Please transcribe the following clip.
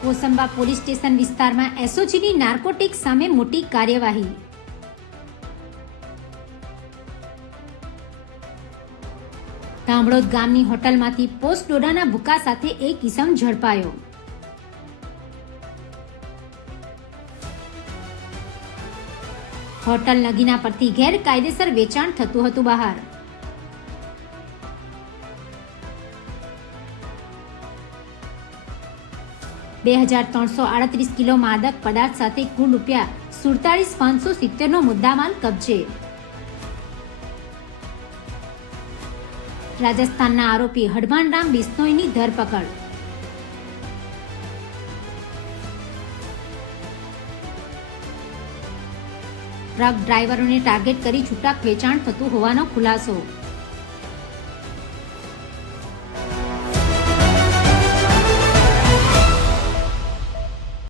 Kosamba police station વિસ્તારમાં એસઓજીની narcotics સામે મોટી કાર્યવાહી. ધામડોદ ગામની હોટલમાંથી પોસ્ટ ડોડાના ભૂકા સાથે એક ઇસમ ઝડપાયો. હોટલ નગીના પરથી ગેરકાયદેસર વેચાણ થતું હતું બહાર. ₹2,338 કિલો માદક પદાર્થ સાથે કુલ ₹47,570 નો મુદ્દામાલ કબજે. રાજસ્થાનના આરોપી હડમાનરામ બિશ્નોઈની ધરપકડ. ટ્રક ડ્રાઈવરોને ટાર્ગેટ કરી છૂટક વેચાણ થતું હોવાનો ખુલાસો.